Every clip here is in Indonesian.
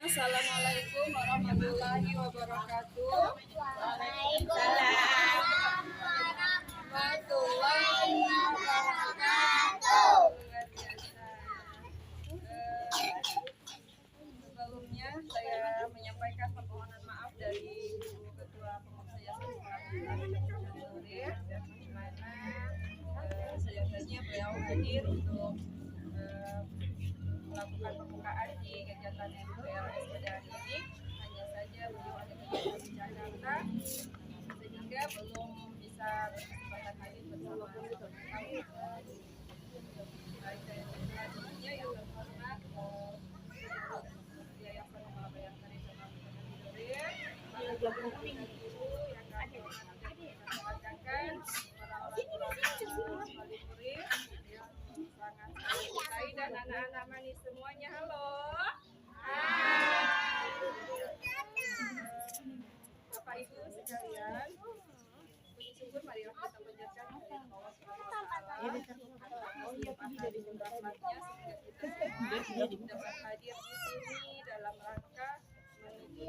Assalamualaikum warahmatullahi wabarakatuh. Waalaikumsalam Warahmatullahi wabarakatuh. Luar biasa. Sebelumnya saya menyampaikan permohonan maaf dari Ketua Pengurus Yayasan Nuril, di mana seyogyanya beliau hadir untuk melakukan pembukaan di kegiatan MPLS pada hari ini. Hanya saja beliau ada kegiatan di Jakarta sehingga belum bisa berkesempatan hadir bersama kami. Baik dari selanjutnya yang terhormat Yayasan Kepala Bayangkari Cabang Nuril, para guru yang kami banggakan, para orang tua wali murid yang sangat mencintai dan anak-anak manis semuanya. Halo. Bapak Ibu sekalian, puji syukur marilah kita panjatkan kepada Allah Subhanahu wa Ta'ala atas limpahan rahmatnya sehingga kita semua dapat hadir di sini dalam rangka mengikuti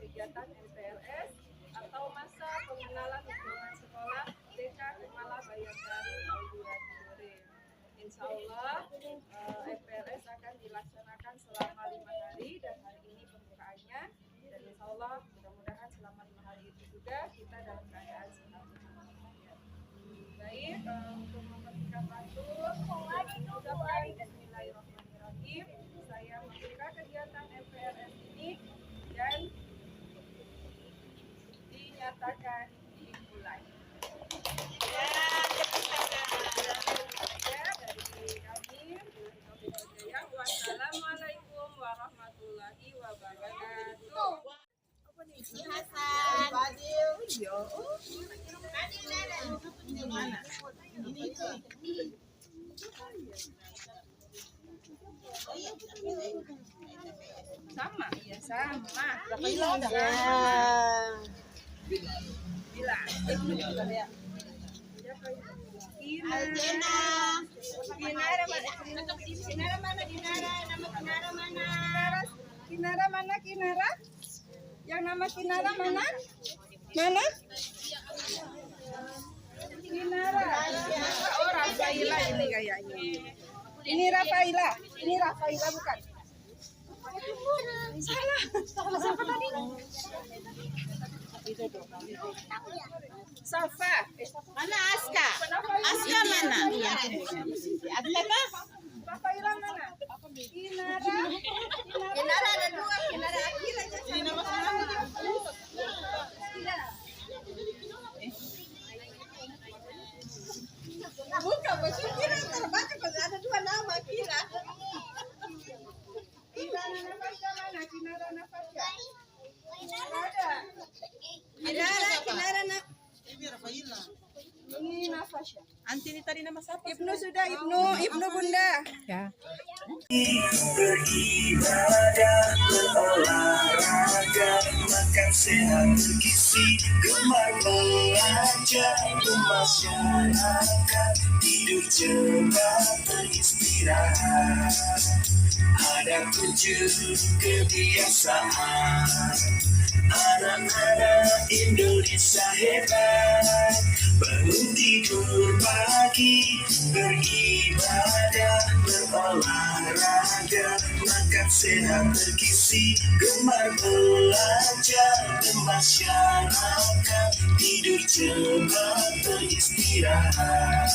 kegiatan MPLS atau masa pengenalan hubungan sekolah TK Kepala Bayangkari Audiat Nuril. Insya Allah MPLS akan dilaksanakan selama 5 hari dan hari ini pembukaannya, dan insya Allah mudah-mudahan selama 5 hari itu juga kita dalam keadaan sehat. Baik, untuk mempersingkat waktu, bismillahirrahmanirrahim, saya membuka kegiatan MPLS ini dan dinyatakan dimulai. Wassalamualaikum warahmatullahi wabarakatuh. Hasan. Sama, ya sama. Bila. Aljena. Kinara mana? Kinara mana? Kinara. Nama Kinara mana? Kinara mana? Kinara? Yang nama Kinara mana? Mana? Kinara. Oh, Rafaila ini kayaknya. Ini Rafaila. Ini Rafaila bukan? Salah. Siapa tadi? Safa. Mana Aska? Aska mana? Aska apa? Rafaila mana? Kinara. Kinara ada 2. Kinara Akil aja. Bukan, maksudnya Kira terbaca kalau ada 2 nama Kira. Kinara Nafasya mana? Kinara Nafasya. Ada. Kinara nak. Ini Nafasya. Antini tadi nama siapa? Ibnu sudah, Ibnu Bunda. Ya. Beribadah, berolahraga, makan sehat bergizi, gemar belajar, bermasyarakat, tidur cepat, beristirahat. Ada 7 kebiasaan anak-anak Indonesia hebat. Bangun tidur pagi, beribadah, berolahraga, makan sehat bergizi, gemar belajar, bermasyarakat, tidur cepat, beristirahat.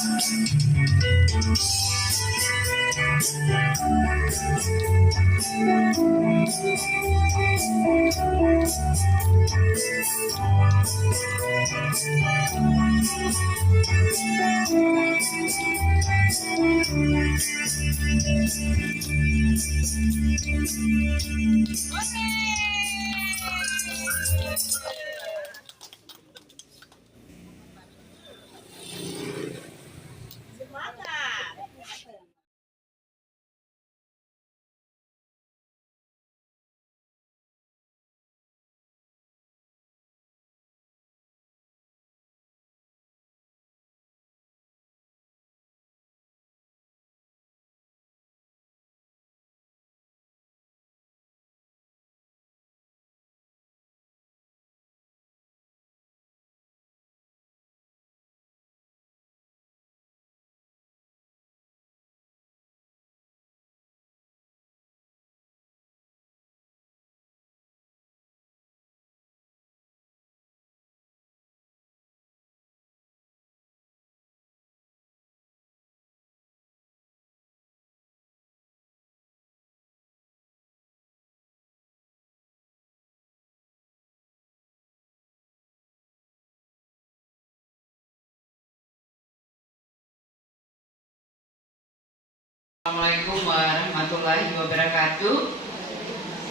Assalamualaikum warahmatullahi wabarakatuh.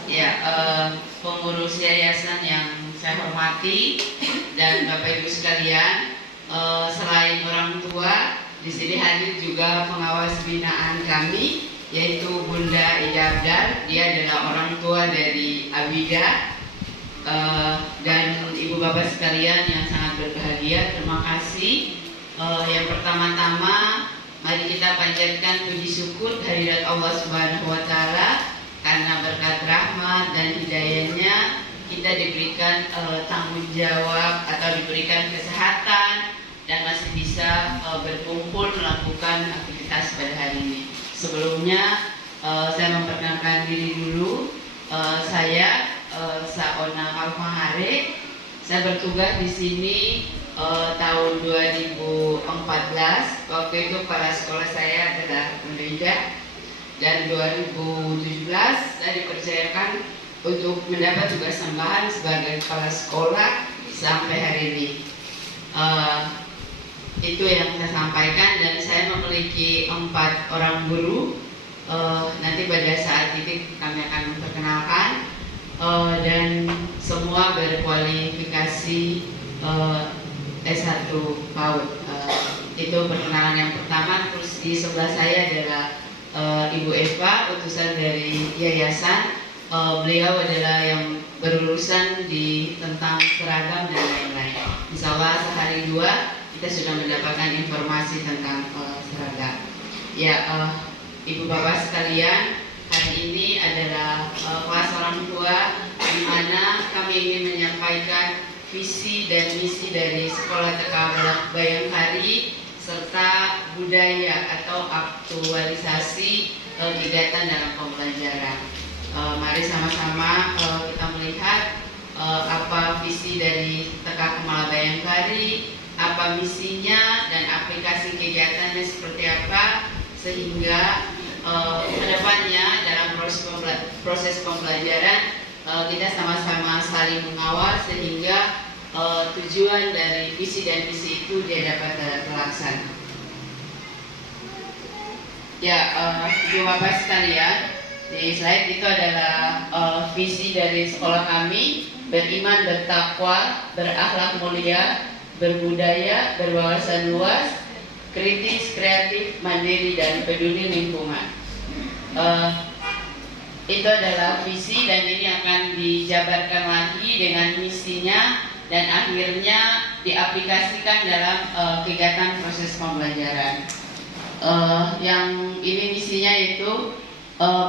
Ya, pengurus yayasan yang saya hormati dan Bapak Ibu sekalian, selain orang tua, di sini hadir juga pengawas binaan kami, yaitu Bunda Ida Abdal. Dia adalah orang tua dari Abida. Dan Ibu Bapak sekalian yang sangat berbahagia, terima kasih. Yang pertama-tama, mari kita panjatkan puji syukur kehadirat Allah Subhanahu wa Ta'ala, karena berkat rahmat dan hidayahnya kita diberikan tanggung jawab atau diberikan kesehatan dan masih bisa berkumpul melakukan aktivitas pada hari ini. Sebelumnya saya memperkenalkan diri dulu. Saya Saona Kalfahare. Saya bertugas di sini tahun 2014. Waktu itu kepala sekolah saya adalah Bunda, dan 2017 saya dipercayakan untuk mendapat tugas tambahan sebagai kepala sekolah sampai hari ini. Itu yang saya sampaikan, dan saya memiliki 4 orang guru. Nanti pada saat ini kami akan memperkenalkan, dan semua berkualifikasi S1 PAUD. Itu perkenalan yang pertama. Terus di sebelah saya adalah Ibu Eva, utusan dari yayasan. Beliau adalah yang berurusan di tentang seragam dan lain-lain. Insya Allah sehari 2 kita sudah mendapatkan informasi tentang seragam. Ya, Ibu Bapak sekalian, hari ini adalah kelas orang tua, di mana kami ingin menyampaikan visi dan misi dari Sekolah TK Bayangkari serta budaya atau aktualisasi kegiatan dalam pembelajaran. Mari sama-sama kita melihat apa visi dari TK Kemala Bayangkari, apa misinya, dan aplikasi kegiatannya seperti apa, sehingga kedepannya dalam proses pembelajaran kita sama-sama saling mengawal sehingga tujuan dari visi dan misi itu dia dapat terlaksana. Ya, Ibu Bapak sekalian, di slide itu adalah visi dari sekolah kami: beriman, bertakwa, berakhlak mulia, berbudaya, berwawasan luas, kritis, kreatif, mandiri, dan peduli lingkungan. Itu adalah visi, dan ini akan dijabarkan lagi dengan misinya, dan akhirnya diaplikasikan dalam kegiatan proses pembelajaran. Yang ini misinya itu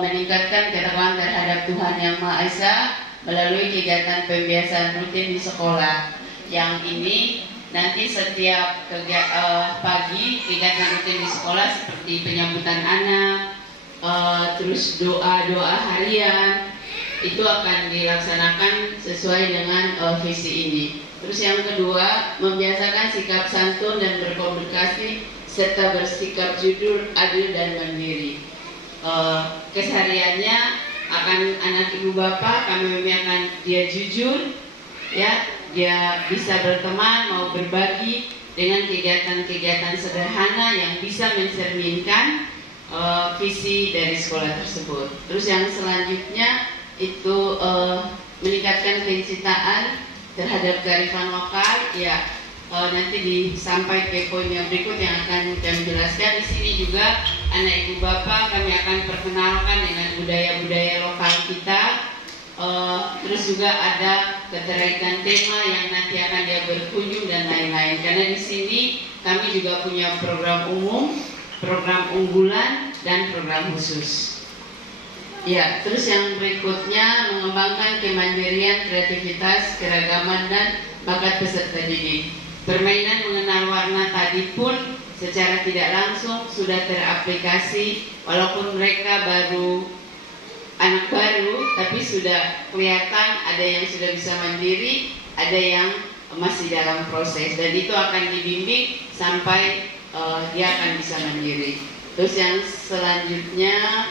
meningkatkan ketakwaan terhadap Tuhan Yang Maha Esa melalui kegiatan pembiasaan rutin di sekolah. Yang ini nanti setiap pagi kegiatan rutin di sekolah seperti penyambutan anak, terus doa harian, itu akan dilaksanakan sesuai dengan visi ini. Terus yang kedua, membiasakan sikap santun dan berkomunikasi serta bersikap jujur, adil, dan mandiri. Kesehariannya akan anak ibu bapak kami membiarkan dia jujur, ya, dia bisa berteman, mau berbagi dengan kegiatan-kegiatan sederhana yang bisa mencerminkan visi dari sekolah tersebut. Terus yang selanjutnya itu meningkatkan kecintaan terhadap kearifan lokal. Ya, nanti disampaikan ke poin yang berikut yang akan kami jelaskan. Di sini juga anak ibu bapak kami akan perkenalkan dengan budaya-budaya lokal kita. Terus juga ada keterkaitan tema yang nanti akan dia berkunjung dan lain-lain. Karena di sini kami juga punya program umum, program unggulan, dan program khusus. Ya, terus yang berikutnya mengembangkan kemandirian, kreativitas, keragaman, dan bakat peserta didik. Permainan mengenal warna tadi pun secara tidak langsung sudah teraplikasi, walaupun mereka anak baru, tapi sudah kelihatan ada yang sudah bisa mandiri, ada yang masih dalam proses, dan itu akan dibimbing sampai dia akan bisa mandiri. Terus yang selanjutnya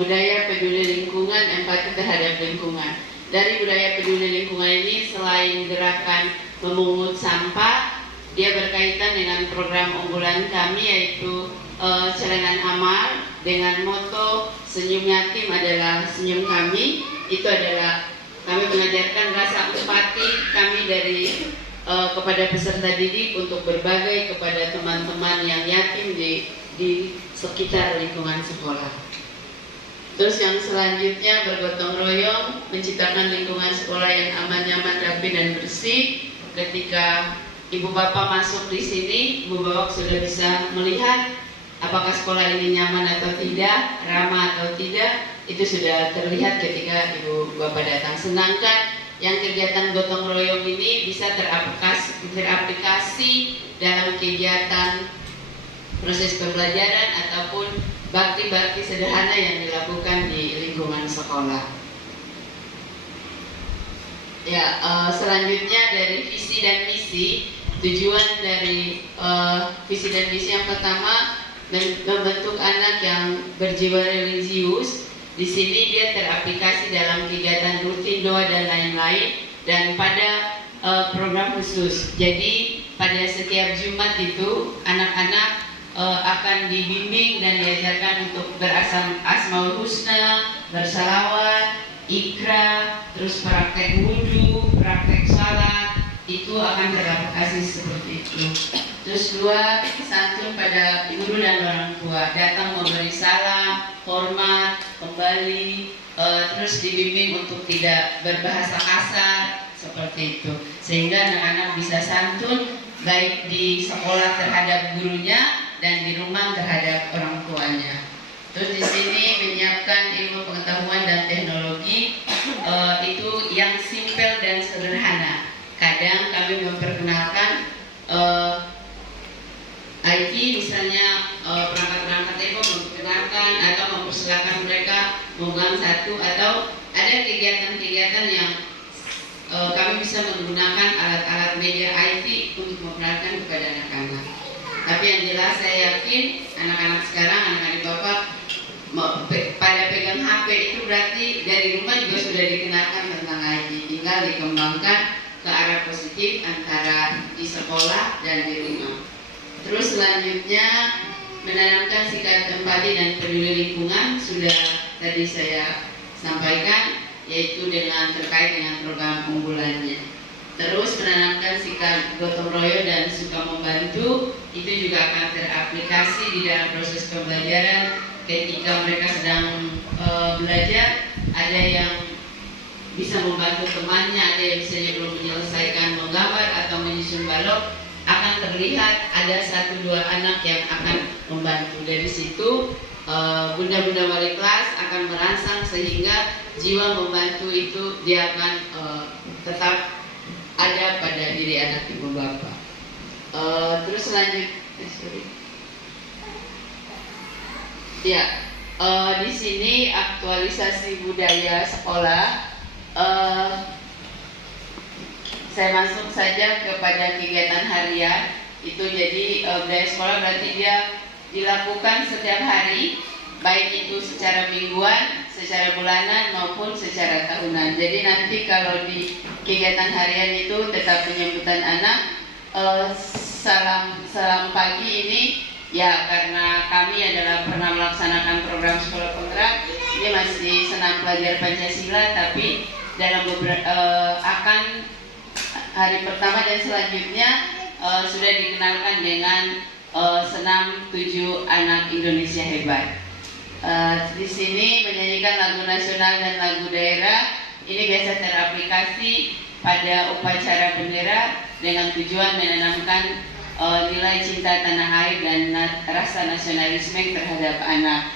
budaya peduli lingkungan, empati terhadap lingkungan. Dari budaya peduli lingkungan ini, selain gerakan memungut sampah, dia berkaitan dengan program unggulan kami yaitu celengan amal dengan moto senyum yatim adalah senyum kami. Itu adalah kami mengajarkan rasa empati kami dari kepada peserta didik untuk berbagi kepada teman-teman yang yatim di sekitar lingkungan sekolah. Terus yang selanjutnya bergotong royong menciptakan lingkungan sekolah yang aman, nyaman, rapi dan bersih. Ketika ibu bapak masuk di sini, ibu bapak sudah bisa melihat apakah sekolah ini nyaman atau tidak, ramah atau tidak. Itu sudah terlihat ketika ibu bapak datang. Sedangkan yang kegiatan gotong royong ini bisa teraplikasi dalam kegiatan proses pembelajaran ataupun bakti-bakti sederhana yang dilakukan di lingkungan sekolah. Ya, selanjutnya dari visi dan misi. Tujuan dari visi dan misi yang pertama membentuk anak yang berjiwa religius. Di sini dia teraplikasi dalam kegiatan rutin, doa dan lain-lain, dan pada program khusus. Jadi pada setiap Jumat itu anak-anak akan dibimbing dan diajarkan untuk berasmaul husna, bersalawat, ikra, terus praktek wudhu, praktek salat, itu akan teraplikasi seperti itu. Terus dua, santun pada guru dan orang tua, datang memberi salam, hormat, kembali, terus dibimbing untuk tidak berbahasa kasar, seperti itu. Sehingga anak-anak bisa santun baik di sekolah terhadap gurunya dan di rumah terhadap orang tuanya. Terus di sini menyiapkan ilmu pengetahuan dan teknologi, itu yang simpel dan sederhana. Kadang kami memperkenalkan IT, misalnya perangkat-perangkat telepon memperkenalkan atau mempersilakan mereka memegang satu, atau ada kegiatan-kegiatan yang kami bisa menggunakan alat-alat media IT untuk memperkenalkan kepada anak-anak. Tapi yang jelas saya yakin anak-anak sekarang, anak-anak bapak pada pegang HP itu berarti dari rumah juga sudah dikenalkan tentang IT. Tinggal dikembangkan ke arah positif antara di sekolah dan di rumah. Terus selanjutnya menanamkan sikap empati dan peduli lingkungan, sudah tadi saya sampaikan, yaitu dengan terkait dengan program unggulannya. Terus menanamkan sikap gotong royong dan suka membantu, itu juga akan teraplikasi di dalam proses pembelajaran. Ketika mereka sedang belajar, ada yang bisa membantu temannya, ada yang misalnya belum menyelesaikan menggambar atau menyusun balok, akan terlihat ada 1-2 anak yang akan membantu. Dari situ bunda-bunda wali kelas akan merangsang sehingga jiwa membantu itu dia akan tetap ada pada diri anak ibu bapak. Terus di sini aktualisasi budaya sekolah. Saya masuk saja kepada kegiatan harian itu. Jadi budaya sekolah berarti dia dilakukan setiap hari, baik itu secara mingguan, secara bulanan maupun secara tahunan. Jadi nanti kalau di kegiatan harian itu tetap penyambutan anak, salam pagi ini ya, karena kami adalah pernah melaksanakan program sekolah penggerak, ini masih senam pelajar Pancasila, tapi dalam akan hari pertama dan selanjutnya sudah dikenalkan dengan senam 7 anak Indonesia hebat. Di sini menyanyikan lagu nasional dan lagu daerah. Ini biasa teraplikasi pada upacara bendera dengan tujuan menanamkan nilai cinta tanah air dan rasa nasionalisme terhadap anak,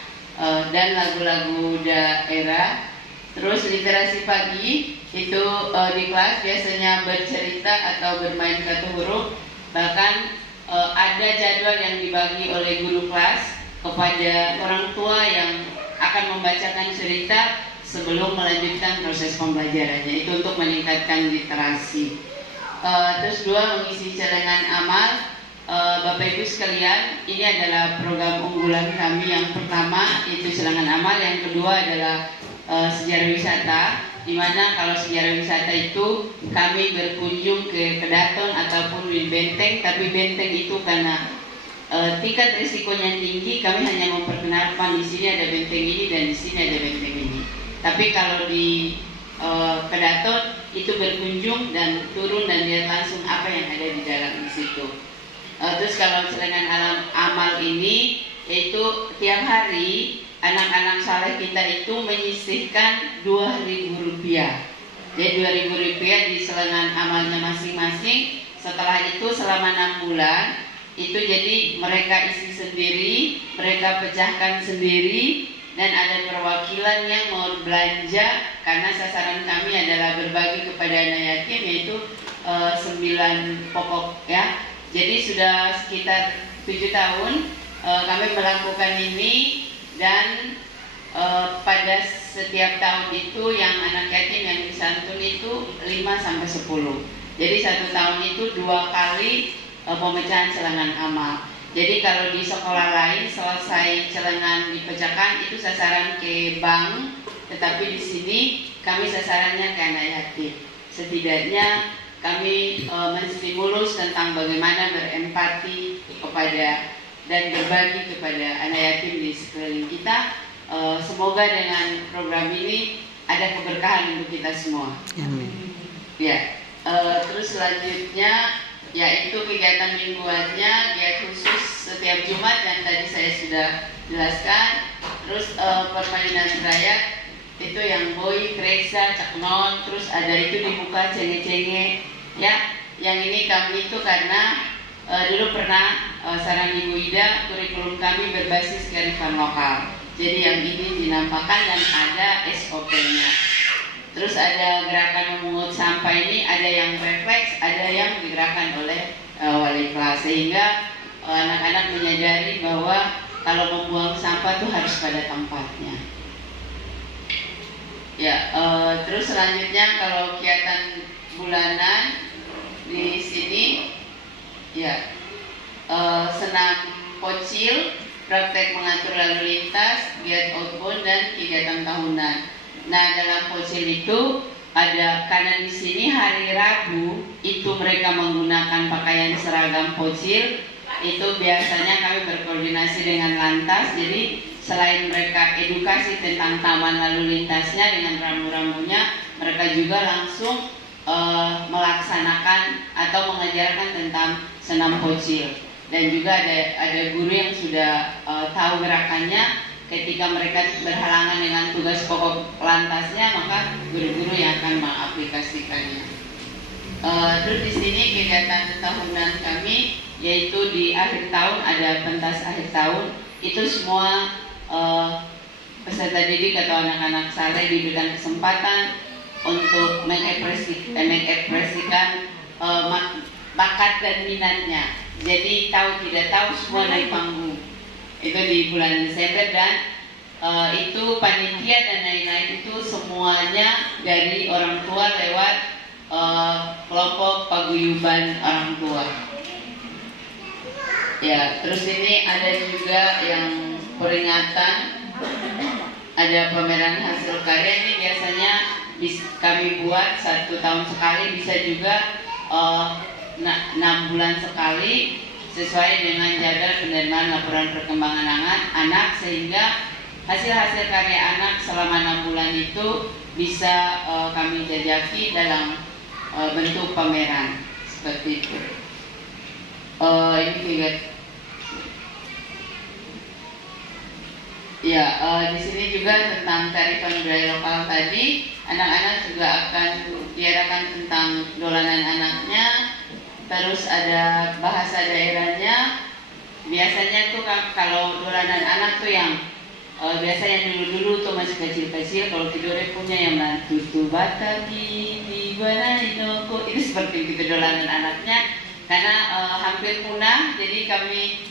dan lagu-lagu daerah. Terus literasi pagi itu di kelas biasanya bercerita atau bermain kartu huruf. Bahkan ada jadwal yang dibagi oleh guru kelas kepada orang tua yang akan membacakan cerita sebelum melanjutkan proses pembelajarannya. Itu untuk meningkatkan literasi. Terus 2, mengisi celengan amal. Bapak Ibu sekalian, ini adalah program unggulan kami. Yang pertama itu celengan amal, yang kedua adalah sejarah wisata, dimana kalau sejarah wisata itu kami berkunjung ke Kedaton ataupun bangunin benteng, tapi benteng itu karena tingkat risikonya tinggi, kami hanya memperkenalkan di sini ada benteng ini dan di sini ada benteng ini. Tapi kalau di Kedaton itu berkunjung dan turun dan lihat langsung apa yang ada di dalam di situ. Terus kalau serangan alam amal ini, yaitu tiap hari anak-anak saleh kita itu menyisihkan Rp2.000. Jadi Rp2.000 di selengan amalnya masing-masing. Setelah itu selama 6 bulan itu jadi mereka isi sendiri, mereka pecahkan sendiri, dan ada perwakilan yang mau belanja karena sasaran kami adalah berbagi kepada anak yatim, yaitu 9 pokok ya. Jadi sudah sekitar 7 tahun kami melakukan ini, dan pada setiap tahun itu yang anak yatim yang disantun itu 5-10. Jadi 1 tahun itu 2 kali pemecahan celengan amal. Jadi kalau di sekolah lain selesai celengan dipecahkan itu sasaran ke bank, tetapi di sini kami sasarannya ke anak yatim. Setidaknya kami menstimulus tentang bagaimana berempati kepada dan berbagi kepada anak yatim di sekeliling kita. Semoga dengan program ini ada keberkahan untuk kita semua. Amin. Ya, terus selanjutnya yaitu kegiatan mingguannya, giat khusus setiap Jumat yang tadi saya sudah jelaskan. Terus permainan rakyat itu yang boy, kreksa, caknon, terus ada itu dibuka cenge-cenge ya. Yang ini kami itu karena dulu pernah saran Ibu Ida, kurikulum kami berbasis kearifan lokal. Jadi yang ini dinampakkan dan ada SOP-nya. Terus ada gerakan memungut sampah ini, ada yang refleks, ada yang digerakkan oleh wali kelas, sehingga anak-anak menyadari bahwa kalau membuang sampah itu harus pada tempatnya. Ya, terus selanjutnya kalau kegiatan bulanan di sini, ya senam pocil, praktek mengatur lalu lintas, giat outbound dan kegiatan tahunan. Nah, dalam pocil itu ada, karena di sini hari Rabu itu mereka menggunakan pakaian seragam pocil, itu biasanya kami berkoordinasi dengan lantas. Jadi selain mereka edukasi tentang taman lalu lintasnya dengan rambu-rambunya, mereka juga langsung melaksanakan atau mengajarkan tentang senam pocil. Dan juga ada guru yang sudah tahu gerakannya. Ketika mereka berhalangan dengan tugas pokok lantasnya, maka guru-guru yang akan mengaplikasikannya. Terus di sini kegiatan tahunan kami, yaitu di akhir tahun ada pentas akhir tahun. Itu semua peserta didik atau anak-anak saleh diberikan kesempatan untuk mengekspresikan bakat dan minatnya. Jadi tahu tidak tahu semua dari panggung. Itu di bulan Desember, dan itu panitia dan lain-lain itu semuanya dari orang tua lewat kelompok paguyuban orang tua. Ya, terus ini ada juga yang peringatan, ada pameran hasil karya. Ini biasanya kami buat 1 tahun sekali, bisa juga 6 bulan sekali, sesuai dengan jadwal penerimaan laporan perkembangan anak, sehingga hasil-hasil karya anak selama 6 bulan itu bisa kami jajaki dalam bentuk pameran seperti itu. Ini juga ya, di sini juga tentang kearifan budaya lokal tadi, anak-anak juga akan diarahkan tentang dolanan anaknya. Terus ada bahasa daerahnya. Biasanya tuh kalau dolanan anak tuh yang biasanya dulu-dulu tuh masih kecil-kecil, kalau tidurnya punya yang bantu tuh batagi di mana inoko, itu seperti itu dolanan anaknya. Karena hampir punah, jadi kami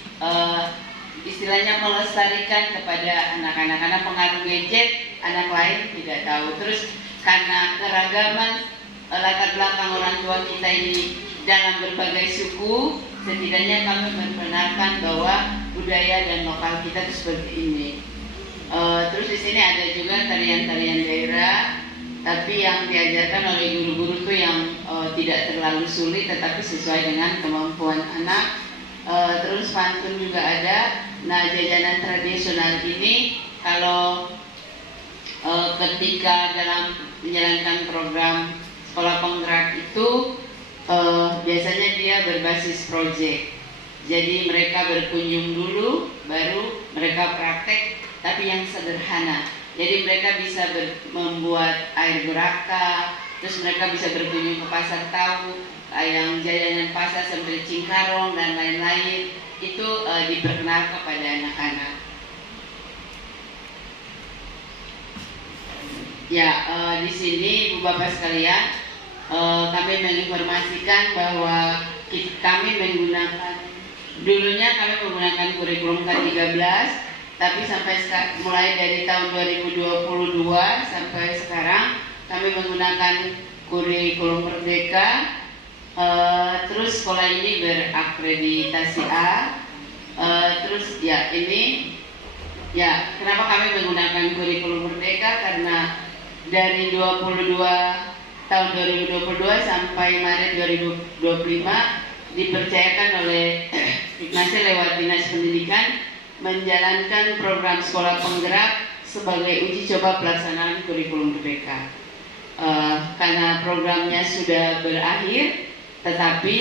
istilahnya melestarikan kepada anak-anak, karena pengaruh gadget anak lain tidak tahu. Terus karena keragaman latar belakang orang tua kita ini dalam berbagai suku, setidaknya kami memperkenalkan bahwa budaya dan lokal kita itu seperti ini. Terus di sini ada juga tarian-tarian daerah, tapi yang diajarkan oleh guru-guru itu yang tidak terlalu sulit tetapi sesuai dengan kemampuan anak. Terus pantun juga ada. Nah, jajanan tradisional ini kalau ketika dalam menjalankan program sekolah penggerak itu biasanya dia berbasis proyek. Jadi mereka berkunjung dulu, baru mereka praktek, tapi yang sederhana. Jadi mereka bisa membuat air guraka, terus mereka bisa berkunjung ke pasar tahu, yang jajanan pasar seperti cingkarong dan lain-lain, itu diperkenalkan kepada anak-anak. Ya, di sini Ibu Bapak sekalian, kami menginformasikan bahwa kami dulunya kami menggunakan kurikulum K13, tapi mulai dari tahun 2022 sampai sekarang kami menggunakan kurikulum Merdeka. Terus sekolah ini berakreditasi A. Terus ya ini ya, kenapa kami menggunakan kurikulum Merdeka? Karena dari tahun 2022 sampai Maret 2025 dipercayakan oleh Dignasnya lewat Dinas Pendidikan menjalankan program sekolah penggerak sebagai uji coba pelaksanaan kurikulum Merdeka. Karena programnya sudah berakhir, tetapi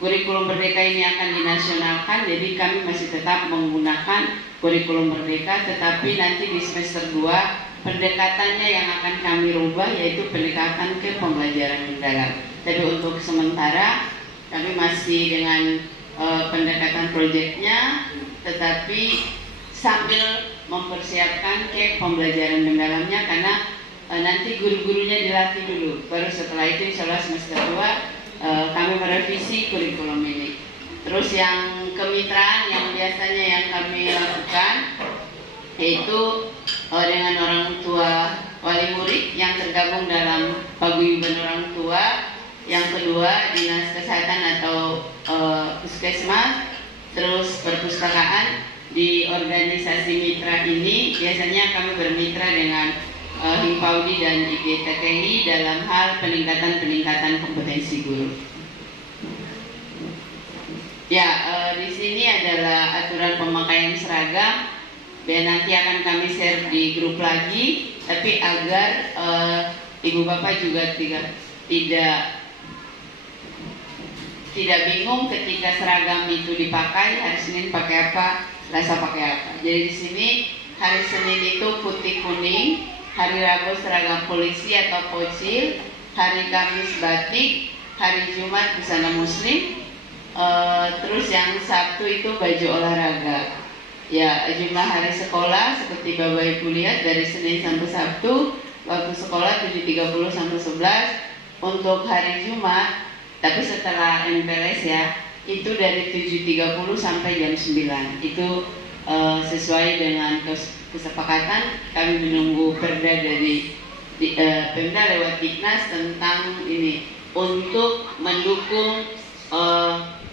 kurikulum Merdeka ini akan dinasionalkan, jadi kami masih tetap menggunakan kurikulum Merdeka, tetapi nanti di semester 2 pendekatannya yang akan kami rubah, yaitu pendekatan ke pembelajaran mendalam. Tapi untuk sementara kami masih dengan pendekatan proyeknya, tetapi sambil mempersiapkan ke pembelajaran mendalamnya, karena nanti guru-gurunya dilatih dulu, baru setelah itu insya Allah semester 2 kami merevisi kurikulum ini. Terus yang kemitraan yang biasanya yang kami lakukan yaitu dengan orang tua wali murid yang tergabung dalam paguyuban orang tua. Yang kedua, dinas kesehatan atau puskesmas. Terus perpustakaan. Di organisasi mitra ini biasanya kami bermitra dengan Himpaudi dan IGTTI dalam hal peningkatan kompetensi guru. Ya, di sini adalah aturan pemakaian seragam. Dan nanti akan kami share di grup lagi, tapi agar ibu bapak juga tidak bingung ketika seragam itu dipakai, hari Senin pakai apa, Selasa pakai apa. Jadi di sini hari Senin itu putih kuning, hari Rabu seragam polisi atau pocil, hari Kamis batik, hari Jumat busana muslim, terus yang Sabtu itu baju olahraga. Ya, jumlah hari sekolah seperti Bapak Ibu lihat dari Senin sampai Sabtu, waktu sekolah 7.30 sampai 11. Untuk hari Jumat, tapi setelah MPLS ya, itu dari 7.30 sampai jam 9. Itu sesuai dengan kesepakatan. Kami menunggu perda dari Pemda lewat Dignas tentang ini untuk mendukung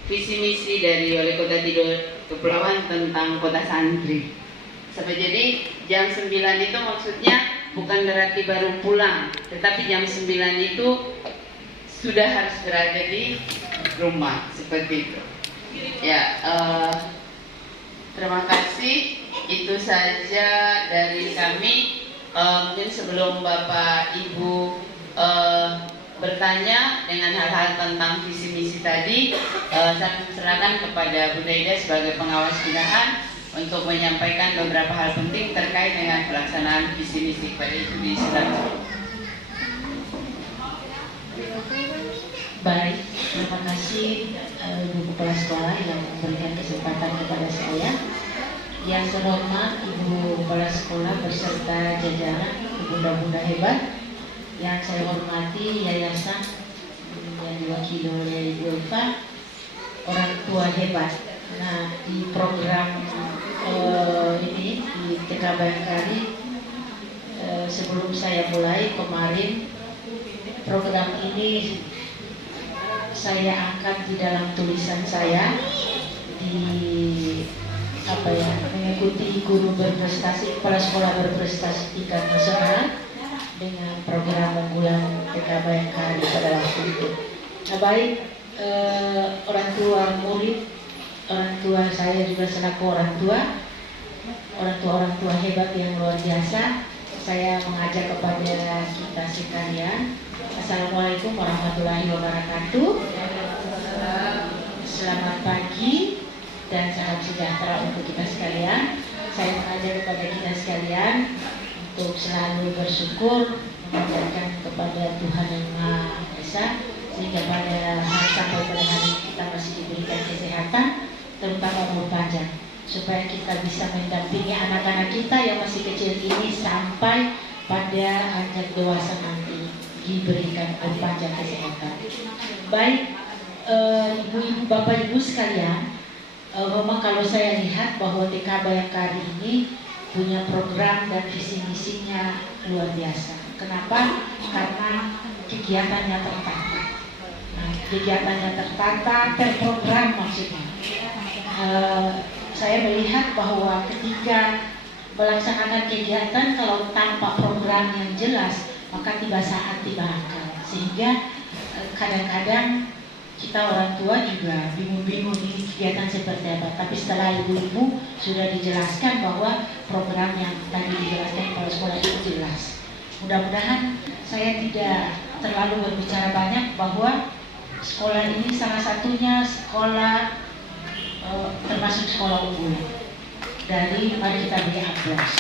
visi misi dari Wali Kota Kepulauan tentang kota santri. Jadi jam 9 itu maksudnya bukan berarti baru pulang, tetapi jam 9 itu sudah harus berada di rumah, seperti itu. Ya, terima kasih. Itu saja dari kami. Mungkin sebelum Bapak Ibu bertanya dengan hal-hal tentang visi misi tadi, saya serahkan kepada Bunda Ida sebagai pengawas binaan untuk menyampaikan beberapa hal penting terkait dengan pelaksanaan visi misi. Pada itu disilakan. Baik, terima kasih Ibu Kepala Sekolah yang memberikan kesempatan kepada saya. Yang terhormat Ibu Kepala Sekolah beserta jajaran bunda-bunda hebat. Yang saya hormati yayasan yang diwakili oleh Ibu Eva, orang tua hebat. Nah, di program ini di TK Bayangkari, sebelum saya mulai kemarin, program ini saya angkat di dalam tulisan saya di mengikuti guru berprestasi, kepala sekolah berprestasi tingkat nasional dengan program unggulan TK Bayangkari pada waktu itu. Nah, baik orang tua murid, orang tua saya juga selaku orang tua hebat yang luar biasa, saya mengajak kepada kita sekalian. Assalamualaikum warahmatullahi wabarakatuh. Selamat pagi dan salam sejahtera untuk kita sekalian. Saya mengajak kepada kita sekalian untuk selalu bersyukur, mengajarkan kepada Tuhan yang Maha Esa, sehingga sampai pada hari ini kita masih diberikan kesehatan, terutama umur panjang, supaya kita bisa mendampingi anak-anak kita yang masih kecil ini sampai pada anjak dewasa nanti diberikan umur panjang kesehatan. Baik, ibu-ibu, bapak ibu sekalian, memang kalau saya lihat bahwa TK Bayangkari ini punya program dan visi misinya luar biasa. Kenapa? Karena kegiatannya tertata. Nah, kegiatannya tertata, terprogram maksudnya. Saya melihat bahwa ketika melaksanakan kegiatan, kalau tanpa program yang jelas, maka tiba saat tiba akal. Sehingga kadang-kadang kita orang tua juga bingung-bingung ini kegiatan seperti apa. Tapi setelah ibu-ibu sudah dijelaskan bahwa program yang tadi dijelaskan kepala sekolah itu jelas. Mudah-mudahan saya tidak terlalu berbicara banyak, bahwa sekolah ini salah satunya sekolah termasuk sekolah unggulan. Dari mari kita beri aplaus.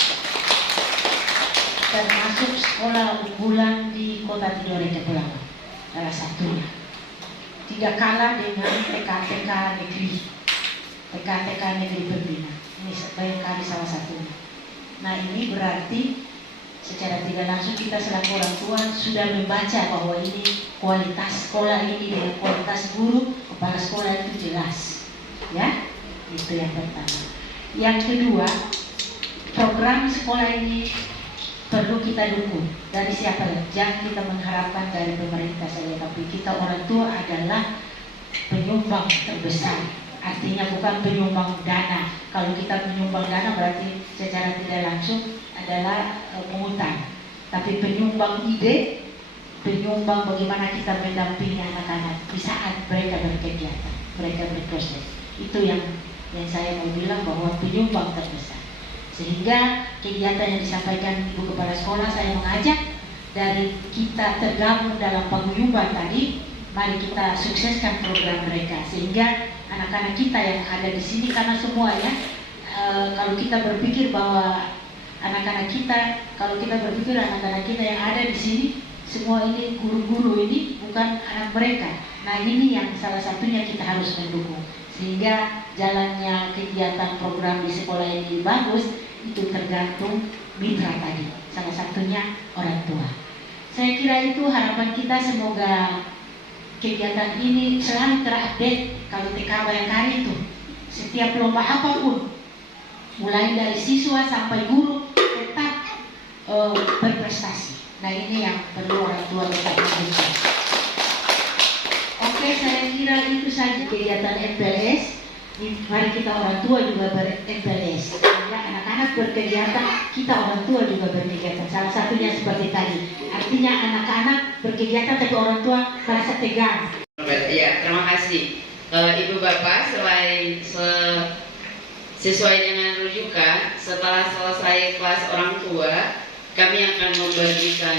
Termasuk sekolah unggulan di Kota Tidore Kepulauan, salah satunya. Tidak kalah dengan TK-TK negeri, TK-TK negeri berbina. Ini Bayangkari salah satunya. Nah, ini berarti secara tidak langsung kita selaku orang tua sudah membaca bahwa ini kualitas sekolah ini dengan kualitas guru, kepala sekolah itu jelas. Ya, itu yang pertama. Yang kedua, program sekolah ini perlu kita dukung. Dari siapa ya? Jangan kita mengharapkan dari pemerintah saja, tapi kita orang tua adalah penyumbang terbesar. Artinya bukan penyumbang dana. Kalau kita penyumbang dana berarti secara tidak langsung adalah pungutan. Tapi penyumbang ide, penyumbang bagaimana kita mendampingi anak-anak di saat mereka berkegiatan, mereka berproses. Itu yang saya mau bilang, bahwa penyumbang terbesar. Sehingga kegiatan yang disampaikan Ibu Kepala Sekolah, saya mengajak dari kita tergabung dalam paguyuban tadi, mari kita sukseskan program mereka. Sehingga anak-anak kita yang ada di sini, karena semuanya, kalau kita berpikir bahwa anak-anak kita, anak-anak kita yang ada di sini, semua ini guru-guru ini bukan anak mereka. Nah, ini yang salah satunya kita harus mendukung. Sehingga jalannya kegiatan program di sekolah ini bagus, itu tergantung mitra tadi, salah satunya orang tua. Saya kira itu harapan kita, semoga kegiatan ini selalu terupdate. Kalau TK Bayangkari itu setiap lomba apapun, mulai dari siswa sampai guru, tetap berprestasi. Nah, ini yang perlu orang tua tetap dukung. Oke, saya kira itu saja kegiatan MPLS. Mari kita orang tua juga ber-MPLS. Ya, anak-anak berkegiatan, kita orang tua juga berkegiatan. Salah satunya seperti tadi. Artinya anak-anak berkegiatan tapi orang tua merasa tegang. Ya, terima kasih. Ibu Bapak, sesuai dengan rujukan, setelah selesai kelas orang tua, kami akan membagikan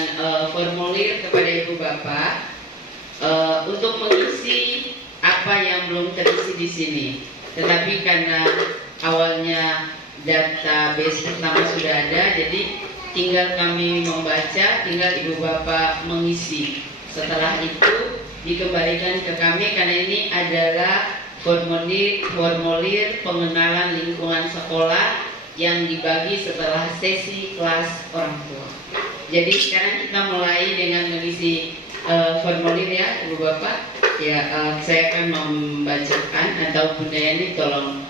formulir kepada Ibu Bapak untuk mengisi apa yang belum terisi di sini. Tetapi karena awalnya database pertama sudah ada, jadi tinggal kami membaca, tinggal Ibu Bapak mengisi. Setelah itu dikembalikan ke kami, karena ini adalah formulir pengenalan lingkungan sekolah yang dibagi setelah sesi kelas orang tua. Jadi sekarang kita mulai dengan mengisi formulir ya, Ibu Bapak. Ya, saya akan membacakan, atau Bunda Yani tolong